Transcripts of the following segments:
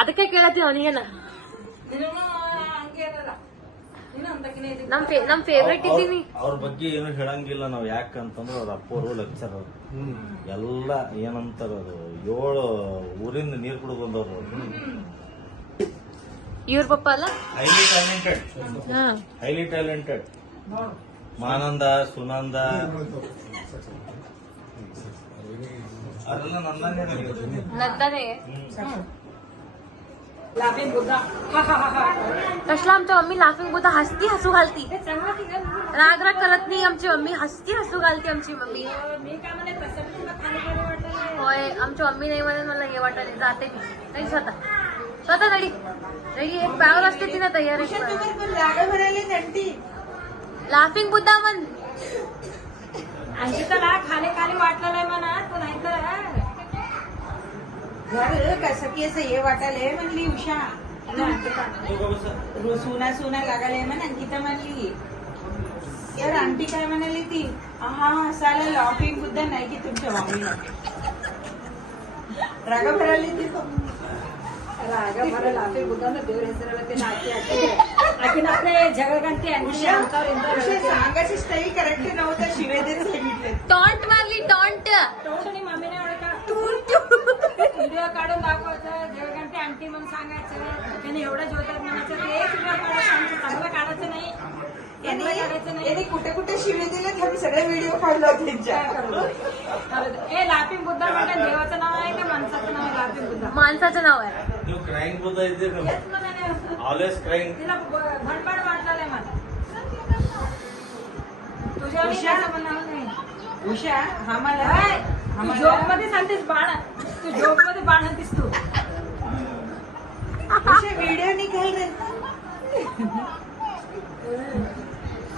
ಅದಕ್ಕೆ ಕೇಳತ್ತೀನಿ ಅವನಿಗೇನ ನಮ್ ಫೇವ್ರೇಟ್ ಇದ್ದೀನಿ. ಅವ್ರ ಬಗ್ಗೆ ಏನು ಹೇಳಂಗಿಲ್ಲ ನಾವ್, ಯಾಕಂತಂದ್ರೆ ಅವ್ರ ಅಪ್ಪರು ಲೆಕ್ಚರ್ ಎಲ್ಲ ಏನಂತಾರ ಅದು 7 ಊರಿಂದ ನೀರ್ ಕುಡಿದು ಬಂದವ್ರು. ಇವ್ರ ಪಪ್ಪ ಅಲ್ಲ, ಹೈಲಿ ಟ್ಯಾಲೆಂಟೆಡ್ ಮಾನಂದ ಸುನಂದ ಅದೆಲ್ಲ नंदाने कसला आमच्या मम्मी लाफिंग बुद्धा हसू घालती, राग करत नाही आमची मम्मी, हसू घालती आमची मम्मी. होय आमची मम्मी नाही म्हणे मला हे वाटायला जाते मी नाही स्वतः रेडी एक बॅग असते ती ना तयारी. लाफिंग बुद्धा म्हण अंकिताला खाली खाली वाटलं नाही म्हणा तो, नाहीतर कसं की असं हे वाटायला म्हणली उषा, सुना सुना लागायला म्हण अंकिता म्हणली. तर आंटी काय म्हणाली ती, हा असायला लॉफिंग बुद्धा नाही की तुमच्या मम्मीला राग भराली ती, राग भरा लाफिंग बुद्धा देवर ಹೆಸರಲ್ಲ नाची आखीन आपले जगगंती सांगायची स्टाईल करेक्ट नव्हतं, शिवे देत सांगितले. टॉन्ट मारली टॉन्ट आणि मम्मीने व्हिडिओ काढून दाखवायचं, जगगंती आंटी म्हणून सांगायचं, त्याने एवढं जोरदार म्हणायचं, ते व्हिडिओ काढायचं, चांगलं काढायचं नाही, यांनी कुठे कुठे शिवे दिले आम्ही सगळे व्हिडिओ काढलो त्यांच्या. ए लाफिंग बुद्धा म्हणजे देवाचं नाव आहे का माणसाचं नाव आहे? लाफिंग बुद्धा माणसाचं नाव आहे. क्राईंग बुद्धा येते ऑलवेज क्राईंग. तिला भडभड वाटलं मला तुझ्या नाव नाही उषा. आम्हाला जोक मध्ये सांगतेस बाण, तू जोक मध्ये बाण आणतेस तू. व्हिडिओ निघाल रे,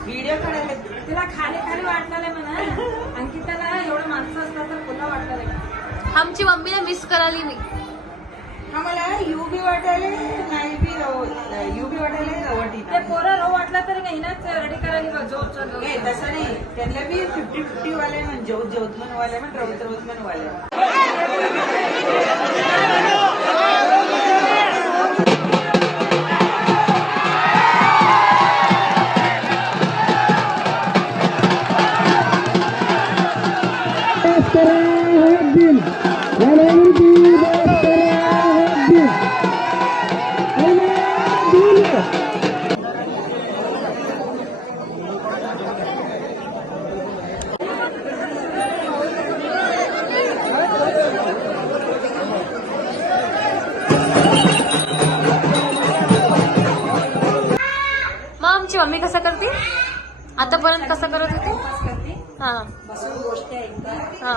व्हिडिओ काढायला तिला खाली खाली वाटलं म्हणा. अंकिताला एवढं माणसं असतात तर तुला वाटलं. आमची मम्मीला मिस करायली मी. आम्हाला यू बी वाटायला नाही बी यू बी वाटायला रवटी, ते पोरं रो वाटलं तरी नाही ना रेडी करायला जोत. तसं नाही, त्यांना बी 50-50 वाले म्हण, ज्योत म्हण वाले म्हण, रवत म्हण वाले. मम्मी कसं करते आतापर्यंत, कसं करत होती? हा हा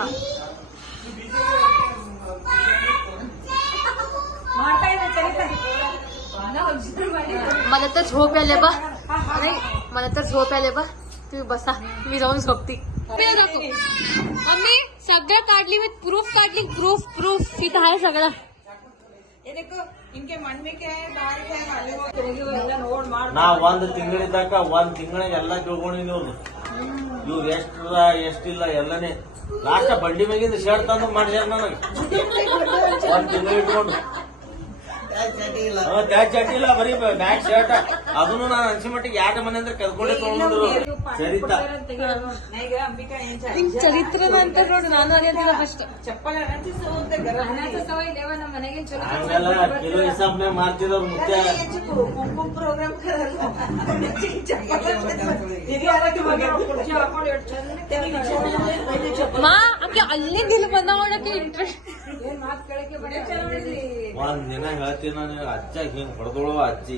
मला तर झोप आले बा, नाही मला तर झोप आले बा. तुम्ही बसा, मी जाऊन झोपती. मम्मी सगळं काढली मी, प्रूफ काढली, प्रूफ इथं आहे सगळं. ये देखो इनके मन में क्या है, बाहर क्या है मालूम ನಾ ಒಂದ್ ತಿಂಗಳಿದ್ದಾಗ ಒಂದ್ ತಿಂಗಳಿಗೆ ಎಲ್ಲ ತಿಳ್ಕೊಂಡಿನಿ. ಇವ್ರು ಎಷ್ಟಿಲ್ಲ ಎಲ್ಲನೇ ಲಾಸ್ಟ್ ಬಂಡಿ ಮ್ಯಾಗಿಂದ ಶರ್ಟ್ ತಂದು ಮಾಡ್ಸ್ಯಾರ ನನಗೆ. ಒಂದ್ ತಿಂಗಳು ಇಟ್ಕೊಂಡು ಚಟಿಲ್ಲ, ಬರೀ ಬ್ಯಾಕ್ ಶರ್ಟ್. ಅದನ್ನು ನಾನು ಅನ್ಸಿ ಮಟ್ಟಿಗೆ ಯಾಕೆ ಮನೆ ಅಂದ್ರೆ ಕಲ್ಕೊಂಡೆ ತಗೊಂಡ್ರು. ಚರಿತಾ ಚರಿತ್ರ ಅಂತ ನೋಡಿ ನಾನು ಅರಿಯೋದಿಲ್ಲ ಫಸ್ಟ್. ಚಪ್ಪಲ್ ಸವಯ ದೇವ ನಮ್ಮ ಮನೆಗೆ ಚಲೋ ಹಂಗಲ್ಲ, ಕಿಲೋ ಹಿಸಾಬ್ನೇ ಮಾಡ್ತಿರೋರು ಮುಖ್ಯ. ಕುಂಕುಮ ಪ್ರೋಗ್ರಾಮ್ ಮಾ ಆಕೆ ಅಲ್ಲಿ ದಿಲ್ ಬಂದ ನೋಡಕ್ಕೆ ಇಂಟ್ರೆಸ್ಟ್. ಮಾತು ಕೇಳಕ್ಕೆ ಬರೀ ಚಲೋ ಮಾಡಿದ್ರಿ. ಒಂದ್ ದಿನ ಹೇಳ್ತೀನಿ ನಾನು, ಅಜ್ಜ ಹಿಂಗ್ ಹೊಡೆದೋಳು ಅಜ್ಜಿ.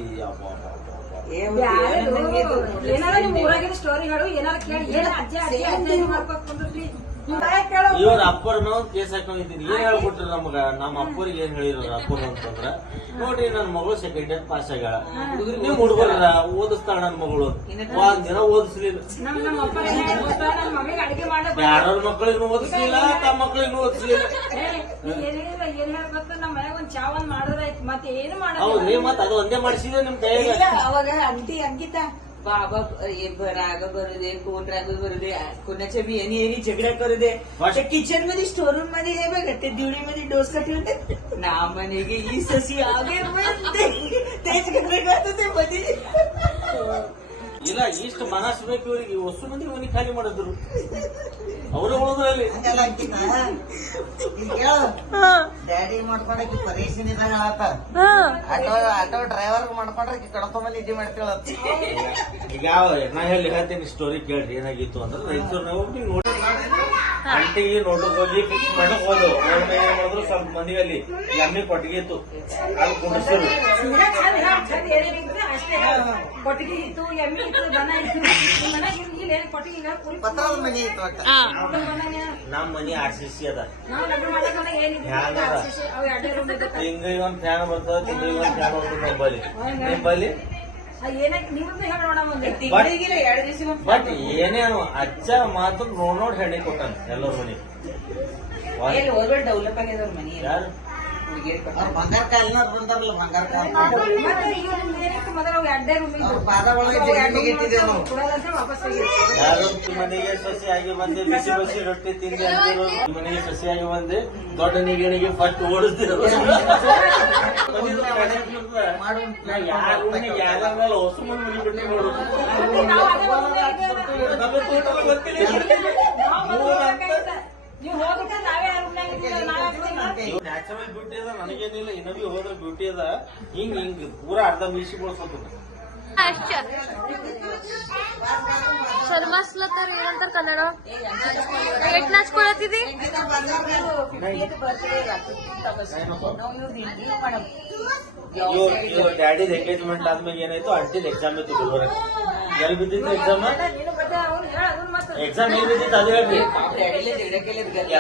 ಏನಾರ ನಿಮ್ ಊರಾಗಿನ ಸ್ಟೋರಿ ಹೇಳು, ಏನಾರ ಕೇಳಿ ಏನ ಅಜ್ಜ ಮಾಡ್ಕೊಂಡ್ರಿ. ಇವ್ರ ಅಪ್ಪರ್ನ ಕೇಸ್ ಹಾಕೊಂಡಿದ್ದೀನಿ. ಏನ್ ಹೇಳ್ಬಿಟ್ರಿ ನಮ್ಗ, ನಮ್ಮ ಅಪ್ಪರಿಗೆ ಏನ್ ಹೇಳಿರೋರು ಅಪ್ಪರ್ ಅಂತಂದ್ರ, ನೋಡ್ರಿ ನನ್ ಮಗಳು ಸೆಕೆಂಡ್ ಇಯರ್ ಪಾಸ್ ಆಗ್ಯಾಳ, ನಿಮ್ ಹುಡುಗರ ಓದಿಸ್ತಾಳ ನನ್ ಮಗಳು. ಒಂದ್ ದಿನ ಓದಿಸ್ಲಿಲ್ಲ, ಯಾರ ಮಕ್ಕಳಿಗೂ ಓದಿಸ್ಲಿಲ್ಲ, ತಮ್ಮ ಮಕ್ಕಳಿಗೂ ಓದಿಸ್ಲಿಲ್ಲ. ಹೌದ್ರಿ, ಮತ್ ಅದು ಒಂದೇ ಮಾಡಿಸಿದ್ರೆ ನಿಮ್ ಕೈಯಾಗ. ಅವಾಗ ಅಂಟಿ ಅಂಕಿತ बाबा राग भरू दे, कोण राग भरू दे, कोणाच्या बी यांनी झगडा करू दे. किचन मध्ये स्टोर रूम मध्ये हे बघा ते दिवडीमध्ये डोसा ठेवते ना म्हणे गे ही ससी आगे म्हणते तेच करत ते मध्ये ಇಲ್ಲ ಇಷ್ಟು ಮನಸ್ಸು ಬೇಕು ಇವರಿಗೆ ಹೊಸ ಮಂದಿ ಮನೆ ಖಾಲಿ ಮಾಡಿದ್ರು ಅವರೇ ಉಳಿದ್ರಲ್ಲಿ ಡ್ಯಾಡಿ ಮಾಡ್ಕೊಳಕ್ಕೆ ಪರೇಶನ್ ಇದ್ದಾಗ ಆಟೋ ಡ್ರೈವರ್ ಮಾಡ್ಕೊಂಡ್ರೆ ಕಡ್ಕೊಂಬಲ್ಲಿ ಇದ್ದಿ ಮಾಡ್ಕೊಳತ್ ಈಗ ನಾ ಹೇಳ್ತೀನಿ ಸ್ಟೋರಿ ಕೇಳ್ರಿ ಏನಾಗಿತ್ತು ಅಂದ್ರೆ ರೈತರು ನಾವು ನೋಡಿ ಅಂಟಿಗೆ ನೋಡ್ಲಿಕ್ಕೆ ಹೋಗಿ ಫಿಕ್ಸ್ ಮಾಡಕ್ ಹೋದು ಏನ್ ಮಾಡಿದ್ರು ಸ್ವಲ್ಪ ಮಂದಿಗೆ ಅಲ್ಲಿ ಎಮ್ಮೆ ಕೊಟ್ಟಿಗೆ ಇತ್ತು ಅಲ್ಲಿ ಕುಡಿಸಿದ್ರು ಕೊಟ್ಟಿಗೆ ಇತ್ತು ಎಮ್ಮೆ ಇತ್ತು ದನ ಇತ್ತು ಮನೆಗೆ ಕೊಟ್ಟಿಗೆ ಈಗ ಪತ್ರದ ಮನೆ ಇತ್ತು ಒಟ್ಟ ನಮ್ ಮನಿ RCC ಅದ ನಾವು ಲಗ್ನ ಮಾಡಕ್ ಮನೆಗೆ ಏನಿತ್ತು ಅವು ಎರಡೇ ರೂಮ್ ಇದ್ದು ತಿಂಗಳಿಗೆ ಒಂದ್ ಫ್ಯಾನ್ ಬರ್ತದ ತಿಂಗಳಿಗೆ ಒಂದ್ ಫ್ಯಾನ್ ಬರ್ತದ ನಂಬಲ್ಲಿ ನಿಮ್ಮಲ್ಲಿ ಏನಾಗಿ ನಿಮ್ಮದು ಹೇಳ ನೋಡ ಮುಂದೆ ತಿಂಗಳಿಗಿಲ್ಲ 2 ದಿವಸ ಬಟ್ ಏನೇನು ಅಜ್ಜ ಮಾತು ನೋಡ್ ಹೆಣ್ಣಿ ಕೊಟ್ಟಾನ ಎಲ್ಲರ ಮನಿ ಓದ್ಬೇಡ ಡೆವಲಪ್ ಆಗ್ಯದ ಮನಿ ಯಾರು ಹುಡುಗಿಯರ್ ಅವ್ರ ಬಂಗಾರ ಕಾಲಿನವ್ರು ಬಂದಾರಲ್ಲ ಬಂಗಾರ ಕಾಲ ಮತ್ತೆ ಈಗ ನಿಮ್ದು ಏನಿತ್ತು ಮೊದಲು ಅವು ಎರಡೇ ರೂಮ್ ಇದ್ದು ಪಾದ ಒಳಗೆ ಜಗತ್ತಿಗೆ ಇಟ್ಟಿದ್ದೇವೆ ನಾವು ಕೊಡೋದಂತೆ ವಾಪಸ್ ಹೋಗಿ ಯಾರು ಮನೆಗೆ ಸೊಸೆಯಾಗಿ ಬಂದೆ ಬಿಸಿ ಬಿಸಿ ರೊಟ್ಟಿ ತಿಂದೆ ಅಂತಿರೋ ಮನೆಗೆ ಸೊಸೆಯಾಗಿ ಬಂದೆ ದೊಡ್ಡ ನಿಗಣಿಗೆ ಫಸ್ಟ್ ಓಡಿಸ್ತಿರೋ ಯಾರ ಮೇಲೆ ಹೊಸ ಮಂದಿ ಮನೆ ಬಿಟ್ಟು ನೋಡು ನಾವು ಅದೇ ನಮ್ಮ ತೋಟದಲ್ಲಿ ಗೊತ್ತಿಲ್ಲ ನೀವು ಹೋಗ್ಬಿಟ್ಟು ನಾವೇ ರೂಮ್ನಾಗ ನ್ಯಾಚುರಲ್ ಬ್ಯೂಟಿ ಅದ ನನಗೇನಿಲ್ಲ ಇನ್ನೊಬ್ಬಿ ಹೋದ್ರೆ ಬ್ಯೂಟಿ ಅದ ಹಿಂಗ್ ಪೂರಾ ಅರ್ಧ ಮೀಸಿ ಬಳಸೋದು ಶರ್ಮಾಸ್ಲತ್ತಾರ ಏನಂತಾರ ಕನ್ನಡ ಏಟ್ ನಾಚ್ಕೊಳತಿದಿ ಇವ್ರ ಡ್ಯಾಡಿದ ಎಂಗೇಜ್ಮೆಂಟ್ ಆದ್ಮೇಲೆ ಏನಾಯ್ತು ಅಂಟಿದ ಎಕ್ಸಾಮ್ ಇತ್ತು ಗುಲ್ಬರ್ಗ ಎಲ್ಲಿ ಬಿದ್ದಿತ್ತು ಎಕ್ಸಾಮ್ ಎಲ್ಲಿ ಬಿದ್ದಿತ್ತು ಅದು ಹೇಳ್ರಿ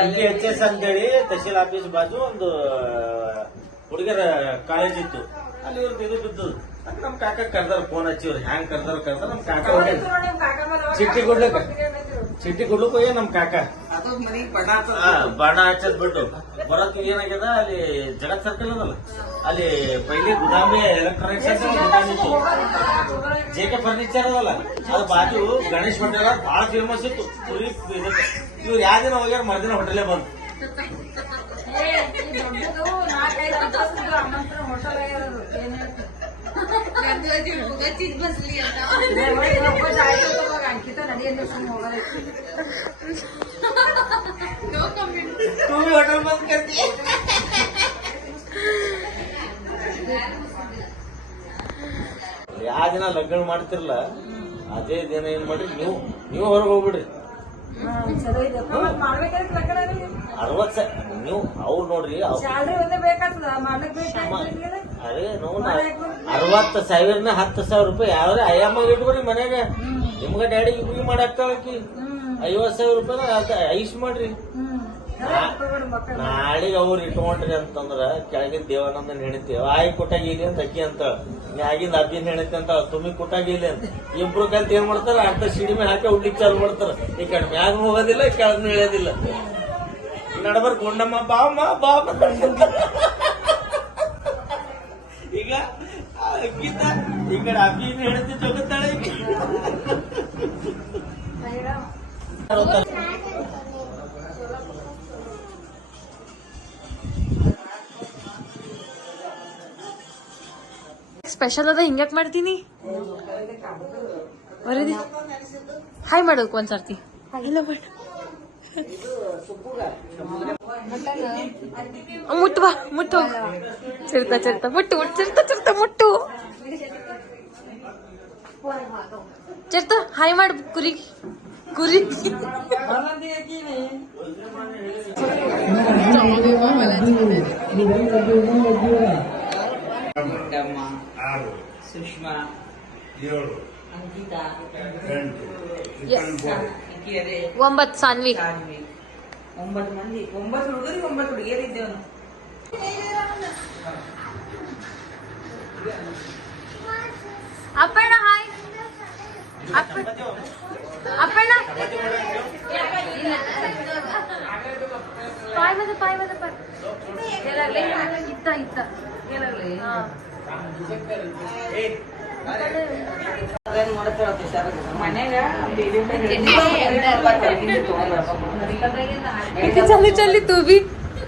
MPHS ಅಂತೇಳಿ ತಹಶೀಲ್ ಆಫೀಸ್ ಬಾಜು ಒಂದು ಹುಡುಗರ ಕಾಲೇಜ್ ಇತ್ತು ಅಲ್ಲಿ ಇವ್ರದ್ದು ಇದು ಬಿದ್ದು ನಮ್ ಕಾಕ ಕರ್ದಾರ ಫೋನ್ ಹಚ್ಚಿ ಇವ್ರು ಹ್ಯಾಂಗ್ ಕರ್ದಾರ ನಮ್ ಕಾಕ ಚಿಟ್ಟಿ ಕೊಡ್ಲಿಕ್ಕೆ ಹೋಗ್ಯ ನಮ್ ಕಾಕ ಅದು ಮನೆಗೆ ಬಡ ಬಾಣ ಹಚ್ಚದ್ ಬಿಟ್ಟು ಬರೋಕ್ ಏನಾಗ್ಯದ ಅಲ್ಲಿ ಜಗತ್ ಸರ್ಕಲ್ ಅದಲ್ಲ ಅಲ್ಲಿ ಪೈಲಿ ಗುದಾಮಿ ಎಲೆಕ್ಟ್ರಾನಿಕ್ಸ್ ಅಂತ ಗುದಾಮಿ ಇತ್ತು JK ಫರ್ನಿಚರ್ ಅದಲ್ಲ ಅದು ಬಾಜು ಗಣೇಶ್ ಹೋಟೆಲ್ ಬಹಳ ಫೇಮಸ್ ಇತ್ತು ಪುರಿ ಇವ್ರು ಯಾವ ದಿನ ಹೋಗ್ಯಾರ ಮರ್ದಿನ ಹೋಟೆಲೇ ಬಂದು ಹೋಟೆಲ್ ಆಗಿರೋದು ಏನ್ बसली आता आणखी तर नदी होगा तू भी होटल बंद करती है ಯಾವ ದಿನ ಲಗ್ನ ಮಾಡ್ತಿರಲ್ಲ ಅದೇ ದಿನ ಏನ್ ಮಾಡ್ರಿ ನೀವು ಹೊರಗೆ ಹೋಗ್ಬಿಡ್ರಿ ಚಲೋ ಇದೆ ಮಾಡ್ಬೇಕಾದ್ರೆ ಲಗ್ನ 60 ನೀವು ಅವ್ರು ನೋಡ್ರಿ ಸ್ಯಾಲ್ರಿ ಒಂದೇ ಬೇಕಾಗ್ತದ ಮಾಡ್ಲಿಕ್ಕೆ ಅರೇ ನೋವು 60,000 10,000 ರೂಪಾಯಿ ಯಾವ್ರೆ ಅಯ್ಯಮ್ಮಗೆ ಇಟ್ಕೊರಿ ಮನ್ಯಾಗ ನಿಮ್ಗ ಡ್ಯಾಡಿ ಇಬ್ರಿಗೆ ಮಾಡಾಕಿ 50,000 ರೂಪಾಯಿ ಐಸ್ ಮಾಡ್ರಿ ನಾಳೆಗೆ ಅವ್ರು ಇಟ್ಕೊಂಡ್ರಿ ಅಂತಂದ್ರ ಕೆಳಗಿನ ದೇವಾನಂದನ್ ಹೆಣಿತಿ ಆಯ್ ಕೊಟ್ಟಾಗಿಲಿ ಅಂತ ಅಕ್ಕಿ ಅಂತ ಮ್ಯಾಗಿಂದ ಅಬ್ಬಿನ ಹೆಣಿತಿ ಅಂತ ತುಮಿ ಕೊಟ್ಟಾಗಿಲಿ ಅಂತ ಇಬ್ರು ಕಲ್ತ್ ಏನ್ ಮಾಡ್ತಾರ ಅರ್ಧ ಸಿಡಿ ಮೇಲೆ ಹಾಕಿ ಉಡ್ಲಿಕ್ಕೆ ಚಾಲು ಮಾಡ್ತಾರ ಈ ಕಡೆ ಮ್ಯಾಗ ಹೋಗೋದಿಲ್ಲ ಕೆಳಗ್ ಇಳಿಯೋದಿಲ್ಲ ನಡಬರ್ ಗುಂಡಮ್ಮ ಬಾಮ ಈಗ ಅಕ್ಕಿಂದ ಈ ಕಡೆ ಅಬ್ಬಿನ ಹೆಣಿತಿ ಜೋಗುತ್ತಾಳೆ ಸ್ಪೆಷಲ್ ಅದ ಹಿಂಗ್ಯಾಕ್ ಮಾಡ್ತೀನಿ ಬರೀದಿ ಹಾಯ್ ಮಾಡೋಕು ಒಂದ್ಸರ್ತಿ ಎಲ್ಲ ಮಾಡು ಮುಟ್ಟು ಬಾ ಮುಟ್ಟು ಚಿರ್ತಾ ಮುಟ್ಟು ಮುಟ್ಟು ಚಿರ್ತ ಹಾಯ್ ಮಾಡು ಕುರಿ ಸುಷ್ಮಾ ಅಂಕಿತಾ ಅಂಕಿಯರೇ 9 ಸಾನ್ವಿ 9 ಮಂದಿ 9 ಹುಡುಗರಿಗೆ 9 ಹುಡುಗಿಯರಿದ್ದೇವೆ ಅಪ್ಪಣ್ಣ ಹಾಯ್ ಅಪ್ಪಣ್ಣ ಪಾಯ್ ಇತ್ತ ಅದೇನ್ ಮಾಡ್ತಾಳ ಮನ್ಯಾಗ चल चल तू बी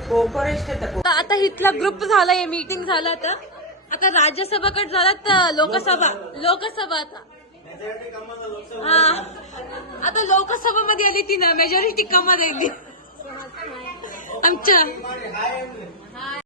कोकोर इष्ट आता इथला ग्रुप झालाय मीटिंग झाला आता राज्यसभा कट झाला तर लोकसभा आता हा आता लोकसभामध्ये आली ती ना मेजॉरिटी कमा आली आमच्या